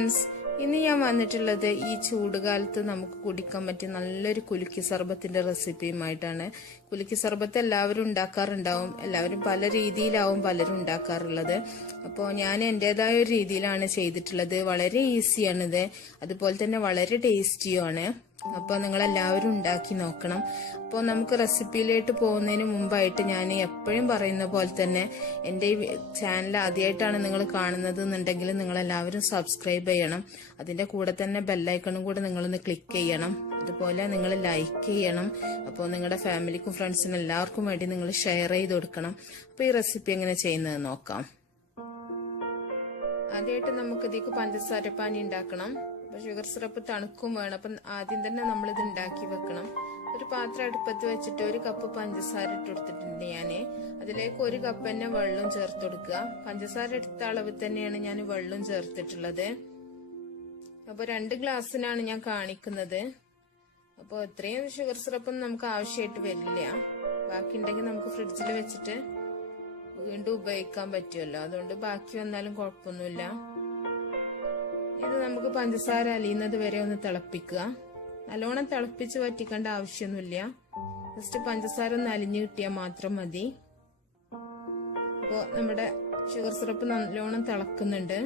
Friends, ഇന്ന് ഞാൻ വന്നിട്ടുള്ളത് ഈ ചൂടുകാലത്ത് നമുക്ക് കുടിക്കാൻ പറ്റിയ നല്ലൊരു കുലുക്കി സർബത്തിന്റെ റെസിപ്പിയുമായിട്ടാണ്. കുലുക്കി സർബത്ത് എല്ലാവരും ഉണ്ടാക്കാറുണ്ടാവും, എല്ലാവരും പല രീതിയിലാവും പലരും ഉണ്ടാക്കാറുള്ളത്. അപ്പോൾ ഞാൻ എന്റേതായ ഒരു രീതിയിലാണ് ചെയ്തിട്ടുള്ളത്. വളരെ ഈസിയാണിത്, അതുപോലെ തന്നെ വളരെ ടേസ്റ്റിയുമാണ്. അപ്പോൾ നിങ്ങൾ എല്ലാവരും ഉണ്ടാക്കി നോക്കണം. അപ്പോൾ നമുക്ക് റെസിപ്പിയിലേക്ക് പോകുന്നതിന് മുമ്പായിട്ട് ഞാൻ എപ്പോഴും പറയുന്ന പോലെ തന്നെ എൻ്റെ ഈ ചാനൽ ആദ്യമായിട്ടാണ് നിങ്ങൾ കാണുന്നത് എന്നുണ്ടെങ്കിൽ നിങ്ങൾ എല്ലാവരും സബ്സ്ക്രൈബ് ചെയ്യണം. അതിന്റെ കൂടെ തന്നെ ബെല്ലൈക്കണും കൂടെ നിങ്ങളൊന്ന് ക്ലിക്ക് ചെയ്യണം. അതുപോലെ നിങ്ങൾ ലൈക്ക് ചെയ്യണം. അപ്പോൾ നിങ്ങളുടെ ഫാമിലിക്കും ഫ്രണ്ട്സിനും എല്ലാവർക്കും വേണ്ടി നിങ്ങൾ ഷെയർ ചെയ്ത് കൊടുക്കണം. അപ്പോൾ ഈ റെസിപ്പി എങ്ങനെ ചെയ്യുന്നത് നോക്കാം. ആദ്യമായിട്ട് നമുക്ക് ഇതിലേക്ക് പഞ്ചസാര പാനി ഉണ്ടാക്കണം. അപ്പൊ ഷുഗർ സിറപ്പ് തണുക്കും വേണം. അപ്പം ആദ്യം തന്നെ നമ്മൾ ഇത് ഉണ്ടാക്കി വെക്കണം. ഒരു പാത്രം അടുപ്പത്ത് വെച്ചിട്ട് 1 കപ്പ് പഞ്ചസാര ഇട്ട് കൊടുത്തിട്ടുണ്ട് ഞാന്. അതിലേക്ക് 1 കപ്പ് തന്നെ വെള്ളം ചേർത്ത് കൊടുക്കുക. പഞ്ചസാര എടുത്ത അളവ് തന്നെയാണ് ഞാൻ വെള്ളം ചേർത്തിട്ടുള്ളത്. അപ്പൊ 2 ഗ്ലാസ്സിനാണ് ഞാൻ കാണിക്കുന്നത്. അപ്പൊ ഇത്രയും ഷുഗർ സിറപ്പൊന്നും നമുക്ക് ആവശ്യമായിട്ട് വരില്ല. ബാക്കി ഉണ്ടെങ്കിൽ നമുക്ക് ഫ്രിഡ്ജിൽ വെച്ചിട്ട് വീണ്ടും ഉപയോഗിക്കാൻ പറ്റുമല്ലോ. അതുകൊണ്ട് ബാക്കി വന്നാലും കുഴപ്പമൊന്നുമില്ല. ഇത് നമുക്ക് പഞ്ചസാര അലിയുന്നത് വരെ ഒന്ന് തിളപ്പിക്കുക. നല്ലോണം തിളപ്പിച്ച് വറ്റിക്കേണ്ട ആവശ്യമൊന്നുമില്ല. ജസ്റ്റ് പഞ്ചസാര ഒന്ന് അലിഞ്ഞു കിട്ടിയാൽ മാത്രം മതി. അപ്പോ നമ്മുടെ ഷുഗർ സിറപ്പ് നല്ലോണം തിളക്കുന്നുണ്ട്.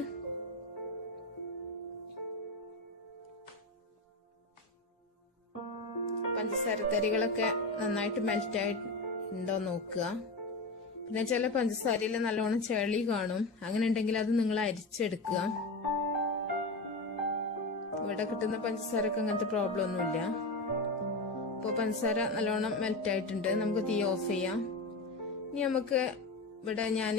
പഞ്ചസാര തരികളൊക്കെ നന്നായിട്ട് മെൽറ്റ് ആയിട്ടുണ്ടോ നോക്കുക. പിന്നെ ചില പഞ്ചസാരയിൽ നല്ലോണം ചെളി കാണും. അങ്ങനെ ഉണ്ടെങ്കിൽ അത് നിങ്ങൾ അരിച്ചെടുക്കുക. ഇവിടെ കിട്ടുന്ന പഞ്ചസാരക്ക് അങ്ങനത്തെ പ്രോബ്ലം ഒന്നുമില്ല. അപ്പോൾ പഞ്ചസാര നല്ലോണം മെൽറ്റ് ആയിട്ടുണ്ട്. നമുക്ക് തീ ഓഫ് ചെയ്യാം. ഇനി നമുക്ക് ഇവിടെ ഞാൻ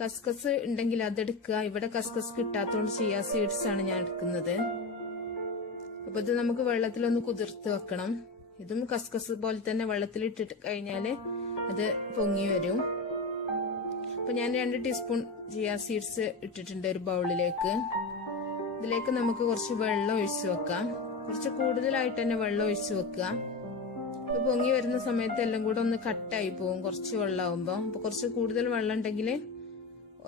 കസ്കസ് ഉണ്ടെങ്കിൽ അതെടുക്കുക. ഇവിടെ കസ്കസ് കിട്ടാത്തതുകൊണ്ട് ചിയ സീഡ്സ് ആണ് ഞാൻ എടുക്കുന്നത്. അപ്പൊ ഇത് നമുക്ക് വെള്ളത്തിലൊന്ന് കുതിർത്ത് വെക്കണം. ഇതും കസ്കസ് പോലെ തന്നെ വെള്ളത്തിൽ ഇട്ടിട്ട് കഴിഞ്ഞാല് അത് പൊങ്ങി വരും. അപ്പൊ ഞാൻ 2 ടീസ്പൂൺ ചിയ സീഡ്സ് ഇട്ടിട്ടുണ്ട് ഒരു ബൗളിലേക്ക്. ഇതിലേക്ക് നമുക്ക് കുറച്ച് വെള്ളം ഒഴിച്ചു വെക്കാം. കുറച്ച് കൂടുതലായിട്ട് തന്നെ വെള്ളം ഒഴിച്ചു വെക്കുക. അപ്പൊ പൊങ്ങി വരുന്ന സമയത്ത് എല്ലാം കൂടെ ഒന്ന് കട്ടായി പോകും കുറച്ച് വെള്ളം ആവുമ്പോ. അപ്പൊ കുറച്ച് കൂടുതൽ വെള്ളം ഉണ്ടെങ്കിൽ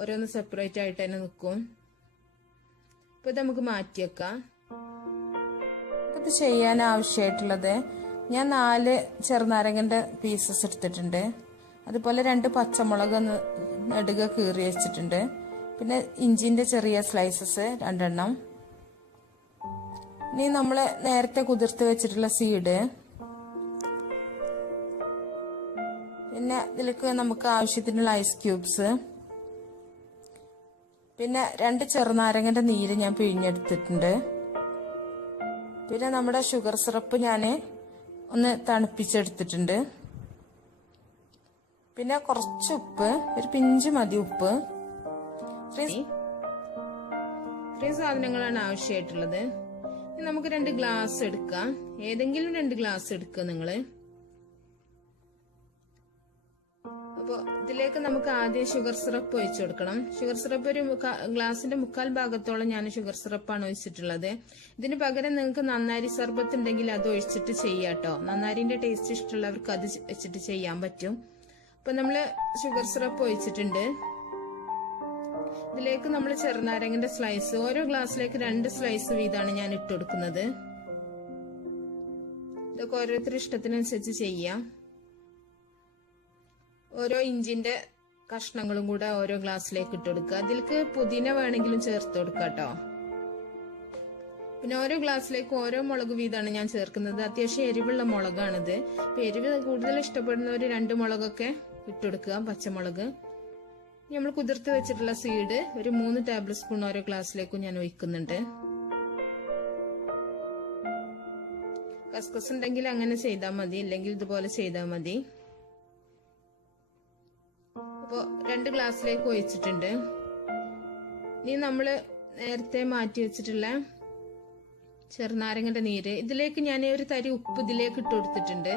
ഓരോന്ന് സെപ്പറേറ്റ് ആയിട്ട് തന്നെ നിൽക്കും. അപ്പൊ ഇത് നമുക്ക് മാറ്റി വെക്കാം. ഇത് ചെയ്യാൻ ആവശ്യമായിട്ടുള്ളത് ഞാൻ 4 ചെറുനാരങ്ങന്റെ പീസസ് എടുത്തിട്ടുണ്ട്. അതുപോലെ 2 പച്ചമുളക് നെടുക കീറി വെച്ചിട്ടുണ്ട്. പിന്നെ ഇഞ്ചിന്റെ ചെറിയ സ്ലൈസസ് 2 എണ്ണം. ഇനി നമ്മള് നേരത്തെ കുതിർത്ത് വെച്ചിട്ടുള്ള സീഡ്. പിന്നെ ഇതിലേക്ക് നമുക്ക് ആവശ്യത്തിനുള്ള ഐസ് ക്യൂബ്സ്. പിന്നെ 2 ചെറുനാരങ്ങന്റെ നീര് ഞാൻ പിഴിഞ്ഞെടുത്തിട്ടുണ്ട്. പിന്നെ നമ്മുടെ ഷുഗർ സിറപ്പ് ഞാൻ ഒന്ന് തണുപ്പിച്ചെടുത്തിട്ടുണ്ട്. പിന്നെ കുറച്ച് ഉപ്പ്, ഒരു പിഞ്ച് മതി ഉപ്പ്. ഇത്രയും സാധനങ്ങളാണ് ആവശ്യമായിട്ടുള്ളത്. ഇനി നമുക്ക് 2 ഗ്ലാസ് എടുക്കാം. ഏതെങ്കിലും 2 ഗ്ലാസ് എടുക്കുക നിങ്ങള്. അപ്പൊ ഇതിലേക്ക് നമുക്ക് ആദ്യം ഷുഗർ സിറപ്പ് ഒഴിച്ചു കൊടുക്കണം. ഷുഗർ സിറപ്പ് ഒരു ഗ്ലാസിന്റെ 1/4 ഭാഗത്തോളം ഞാൻ ഷുഗർ സിറപ്പാണ് ഒഴിച്ചിട്ടുള്ളത്. ഇതിന് പകരം നിങ്ങൾക്ക് നന്നാരി സർബത്ത് ഉണ്ടെങ്കിൽ അത് ഒഴിച്ചിട്ട് ചെയ്യാട്ടോ. നന്നാരിന്റെ ടേസ്റ്റ് ഇഷ്ടമുള്ളവർക്ക് അത് വെച്ചിട്ട് ചെയ്യാൻ പറ്റും. അപ്പൊ നമ്മള് ഷുഗർ സിറപ്പ് ഒഴിച്ചിട്ടുണ്ട്. ഇതിലേക്ക് നമ്മൾ ചെറുനാരങ്ങന്റെ സ്ലൈസ് ഓരോ ഗ്ലാസ്സിലേക്ക് 2 സ്ലൈസ് വീതമാണ് ഞാൻ ഇട്ട് കൊടുക്കുന്നത്. ഇതൊക്കെ ഓരോരുത്തരുടെ ഇഷ്ടത്തിനനുസരിച്ച് ചെയ്യാം. ഓരോ ഇഞ്ചിന്റെ കഷ്ണങ്ങളും കൂടെ ഓരോ ഗ്ലാസ്സിലേക്ക് ഇട്ട് കൊടുക്കുക. അതിലേക്ക് പുതിന വേണമെങ്കിലും ചേർത്ത് കൊടുക്കുക കേട്ടോ. പിന്നെ ഓരോ ഗ്ലാസ്സിലേക്ക് ഓരോ മുളക് വീതമാണ് ഞാൻ ചേർക്കുന്നത്. അത്യാവശ്യം എരിവുള്ള മുളകാണിത്. അപ്പൊ എരിവ് കൂടുതൽ ഇഷ്ടപ്പെടുന്നവര് 2 മുളകൊക്കെ ഇട്ടുകൊടുക്കുക, പച്ചമുളക്. നമ്മൾ കുതിർത്ത് വെച്ചിട്ടുള്ള സീഡ് ഒരു 3 ടേബിൾ സ്പൂൺ ഓരോ ഗ്ലാസ്സിലേക്കും ഞാൻ ഒഴിക്കുന്നുണ്ട്. കസ്കസ് ഉണ്ടെങ്കിൽ അങ്ങനെ ചെയ്താൽ മതി, അല്ലെങ്കിൽ ഇതുപോലെ ചെയ്താൽ മതി. അപ്പോ 2 ഗ്ലാസ്സിലേക്ക് ഒഴിച്ചിട്ടുണ്ട്. ഇനി നമ്മള് നേരത്തെ മാറ്റി വെച്ചിട്ടുള്ള ചെറുനാരങ്ങന്റെ നീര് ഇതിലേക്ക് ഞാൻ ഒരു തരി ഉപ്പ് ഇതിലേക്ക് ഇട്ട് കൊടുത്തിട്ടുണ്ട്.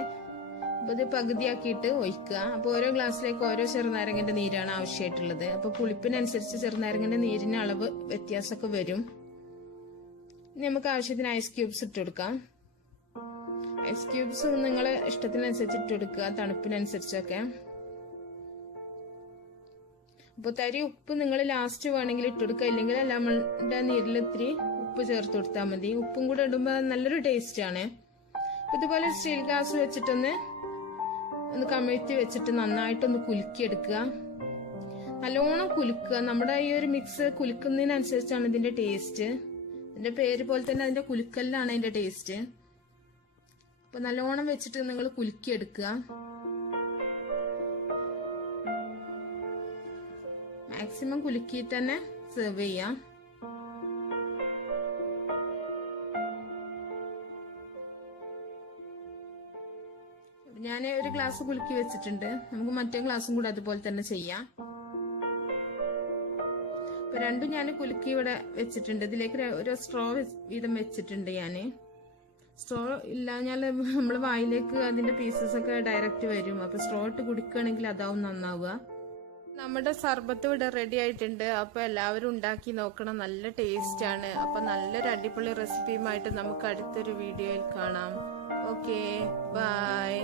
അപ്പൊ ഇത് പകുതിയാക്കിയിട്ട് ഒഴിക്കുക. അപ്പൊ ഓരോ ഗ്ലാസ്സിലേക്ക് ഓരോ ചെറുനാരങ്ങന്റെ നീരാണ് ആവശ്യമായിട്ടുള്ളത്. അപ്പൊ പുളിപ്പിനനുസരിച്ച് ചെറുനാരങ്ങന്റെ നീരിന് അളവ് വ്യത്യാസമൊക്കെ വരും. ഇനി നമുക്ക് ആവശ്യത്തിന് ഐസ് ക്യൂബ്സ് ഇട്ട് കൊടുക്കാം. ഐസ് ക്യൂബ്സ് നിങ്ങളെ ഇഷ്ടത്തിനനുസരിച്ച് ഇട്ട് കൊടുക്കുക, തണുപ്പിനനുസരിച്ചൊക്കെ. അപ്പൊ തരി ഉപ്പ് നിങ്ങൾ ലാസ്റ്റ് വേണമെങ്കിൽ ഇട്ട് കൊടുക്കുക, ഇല്ലെങ്കിൽ ലെമണിന്റെ നീരിൽ ഇത്തിരി ഉപ്പ് ചേർത്ത് കൊടുത്താൽ മതി. ഉപ്പും കൂടെ ഇടുമ്പോൾ നല്ലൊരു ടേസ്റ്റ് ആണ്. ഇതുപോലെ സ്റ്റീൽ ഗ്ലാസ് വെച്ചിട്ടൊന്ന് കമിഴ്ത്തി വെച്ചിട്ട് നന്നായിട്ടൊന്ന് കുലുക്കിയെടുക്കുക. നല്ലോണം കുലുക്കുക. നമ്മുടെ ഈ ഒരു മിക്സ് കുലുക്കുന്നതിനനുസരിച്ചാണ് ഇതിന്റെ ടേസ്റ്റ്. ഇതിന്റെ പേര് പോലെ തന്നെ അതിന്റെ കുലുക്കലിലാണ് അതിന്റെ ടേസ്റ്റ്. അപ്പൊ നല്ലോണം വെച്ചിട്ട് നിങ്ങൾ കുലുക്കിയെടുക്കുക. മാക്സിമം കുലുക്കിയിട്ട് തന്നെ സെർവ് ചെയ്യാം. ഞാൻ ഒരു ഗ്ലാസ് കുലുക്കി വെച്ചിട്ടുണ്ട്. നമുക്ക് മറ്റേ ഗ്ലാസും കൂടെ അതുപോലെ തന്നെ ചെയ്യാം. ഇപ്പൊ രണ്ടും ഞാൻ കുലുക്കി ഇവിടെ വെച്ചിട്ടുണ്ട്. ഇതിലേക്ക് ഒരു സ്ട്രോ വീതം വെച്ചിട്ടുണ്ട്. ഞാന് സ്ട്രോ ഇല്ലാഞ്ഞാൽ നമ്മൾ വായിലേക്ക് അതിന്റെ പീസസ് ഒക്കെ ഡയറക്റ്റ് വരും. അപ്പൊ സ്ട്രോ ഇട്ട് കുടിക്കുകയാണെങ്കിൽ അതാവും നന്നാവുക. നമ്മുടെ സർബത്ത് ഇവിടെ റെഡി ആയിട്ടുണ്ട്. അപ്പൊ എല്ലാവരും ഉണ്ടാക്കി നോക്കണം. നല്ല ടേസ്റ്റ് ആണ്. അപ്പൊ നല്ലൊരു അടിപൊളി റെസിപ്പിയുമായിട്ട് നമുക്ക് അടുത്തൊരു വീഡിയോയിൽ കാണാം. Okay, by.